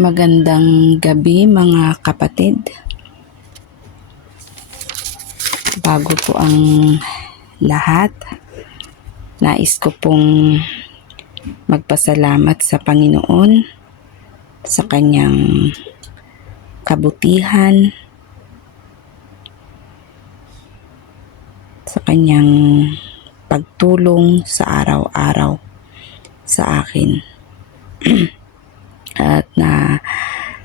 Magandang gabi mga kapatid. Bago po ang lahat, nais ko pong magpasalamat sa Panginoon sa kanyang kabutihan, sa kanyang pagtulong sa araw-araw sa akin. At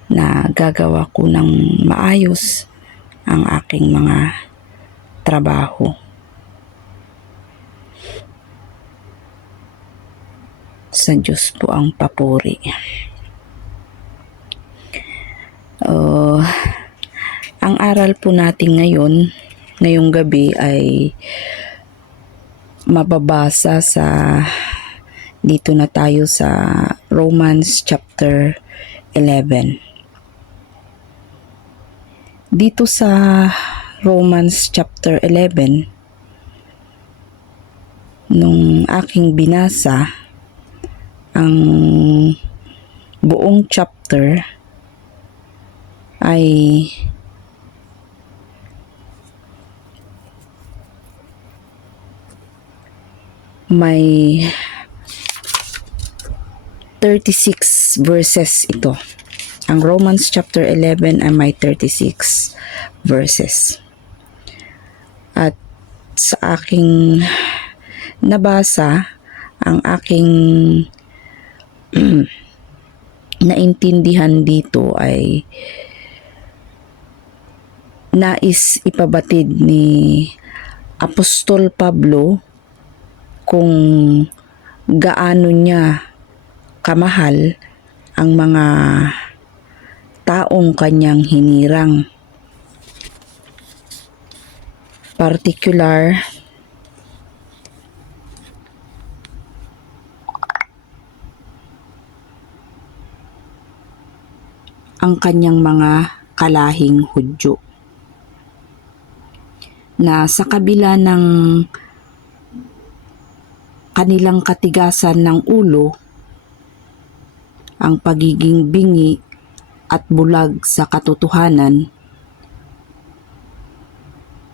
nagagawa ko ng maayos ang aking mga trabaho. Sa Diyos po ang papuri. Ang aral po natin ngayong gabi ay mababasa dito na tayo sa Romans chapter 11. Dito sa Romans chapter 11, nung aking binasa ang buong chapter ay may 36 verses ito. Ang Romans chapter 11 ay may 36 verses. At sa aking nabasa, ang aking naintindihan dito ay nais ipabatid ni Apostol Pablo kung gaano niya kamahal ang mga taong kanyang hinirang. Particular, ang kanyang mga kalahing Hudyo na sa kabila ng kanilang katigasan ng ulo, ang pagiging bingi at bulag sa katotohanan,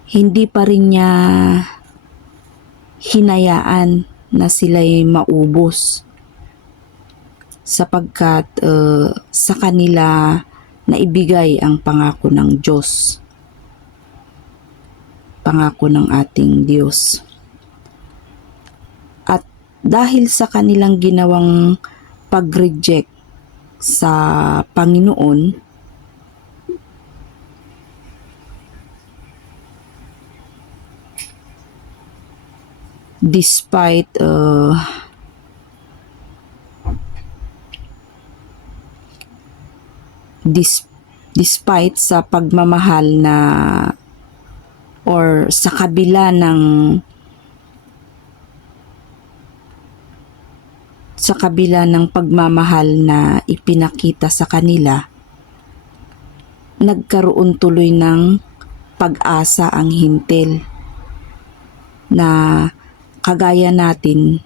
hindi pa rin niya hinayaan na sila'y maubos sapagkat sa kanila naibigay ang pangako ng Diyos, pangako ng ating Diyos. At dahil sa kanilang ginawang pag-reject sa Panginoon, despite sa pagmamahal na or sa kabila ng pagmamahal na ipinakita sa kanila, nagkaroon tuloy ng pag-asa ang hintil na kagaya natin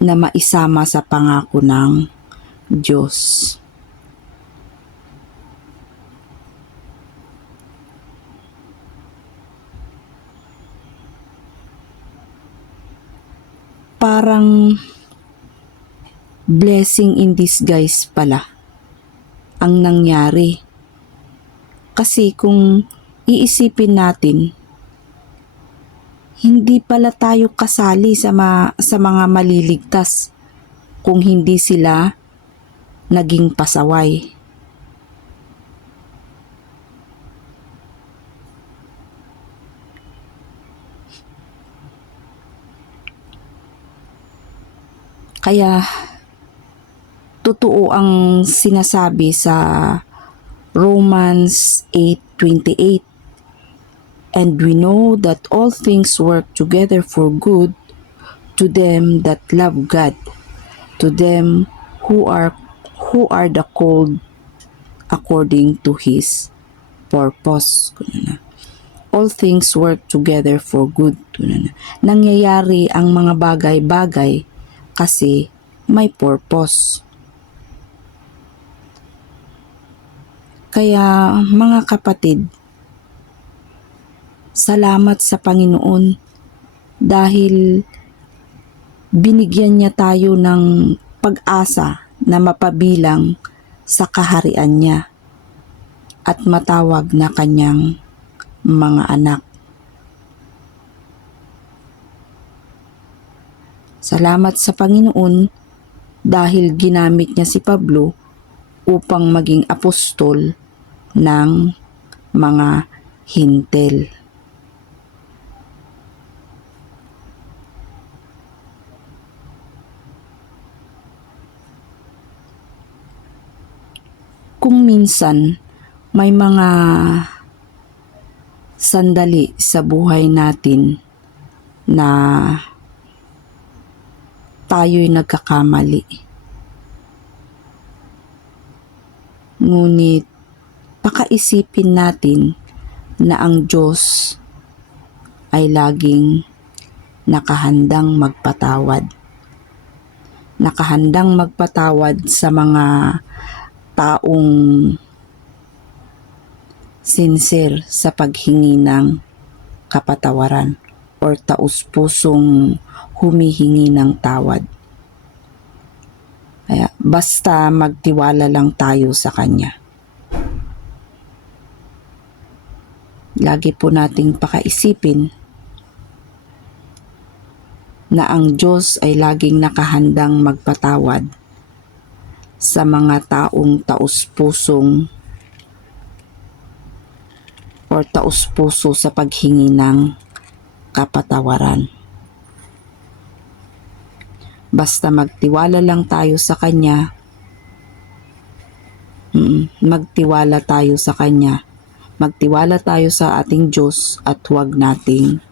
na maisama sa pangako ng Diyos. Parang blessing in disguise pala ang nangyari. Kasi kung iisipin natin, hindi pala tayo kasali sa mga maliligtas kung hindi sila naging pasaway. Kaya totoo ang sinasabi sa Romans 8:28. And we know that all things work together for good to them that love God, to them who are the called according to His purpose. All things work together for good. Nangyayari ang mga bagay-bagay kasi may purpose. Kaya mga kapatid, salamat sa Panginoon dahil binigyan niya tayo ng pag-asa na mapabilang sa kaharian niya at matawag na kanyang mga anak. Salamat sa Panginoon dahil ginamit niya si Pablo upang maging apostol ng mga Hintil. Kung minsan may mga sandali sa buhay natin na tayo'y nagkakamali, ngunit pakaisipin natin na ang Diyos ay laging nakahandang magpatawad. Nakahandang magpatawad sa mga taong sincere sa paghingi ng kapatawaran or taus-pusong humihingi ng tawad. Kaya basta magtiwala lang tayo sa Kanya. Lagi po nating pakaisipin na ang Diyos ay laging nakahandang magpatawad sa mga taong taus-pusong or taus-puso sa paghingi ng kapatawaran. Basta magtiwala lang tayo sa Kanya, magtiwala tayo sa Kanya, magtiwala tayo sa ating Diyos at huwag nating